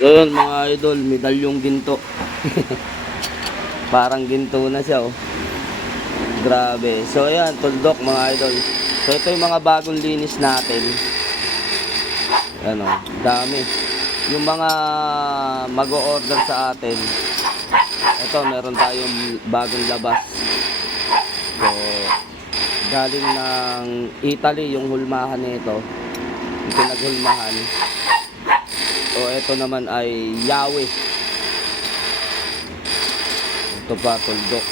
So yun mga idol, medalyong ginto. Parang ginto na siya oh. Grabe. So ayan, tuldok mga idol. So ito yung mga bagong linis natin. Ano, dami. Yung mga mag-o-order sa atin. Ito, meron tayong bagong labas. So, galing ng Italy yung hulmahan nito. Yung pinaghulmahan. So, ito naman ay yawi. Ito pa, tuldok.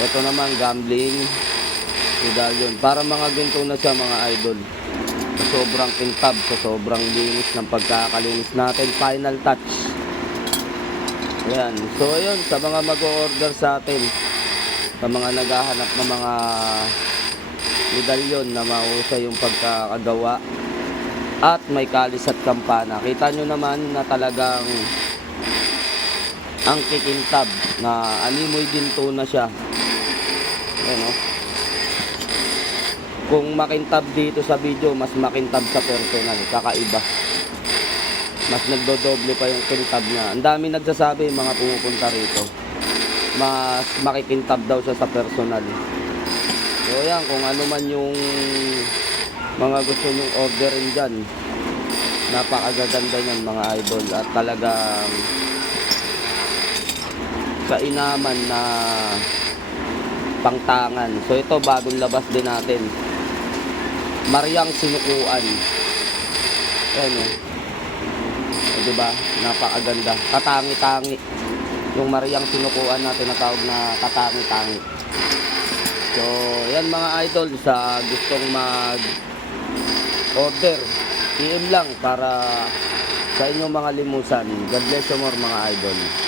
Ito naman, gambling. Medallion. Para mga ginto na siya mga idol. Sa sobrang kintab, sa sobrang linis ng pagkakalinis natin. Final touch. Ayan. So, ayun. Sa mga mag-o-order sa atin. Sa mga naghahanap ng mga medallion na mahusay yung pagkakagawa. At may kalis at kampana. Kita nyo naman na talagang ang kikintab na animoy ginto na siya. Ayan o. Kung makintab dito sa video, mas makintab sa personal. Kakaiba. Mas nagdodoble pa yung kintab niya. Ang dami nagsasabi mga pumupunta rito. Mas makikintab daw siya sa personal. So yan, kung ano man yung mga gusto nyong orderin dyan. Napakagaganda niyan mga idol. At talagang kainaman na pangtangan. So ito bagong labas din natin. Mariang sinukuan. Ayan o. Diba? Napakaganda. Katangi-tangi. Yung mariang sinukuan natin na tawag na katangi-tangi. So, yan mga idol. Sa gustong mag-order, PM lang para sa inyong mga limusan. God bless you more mga idol.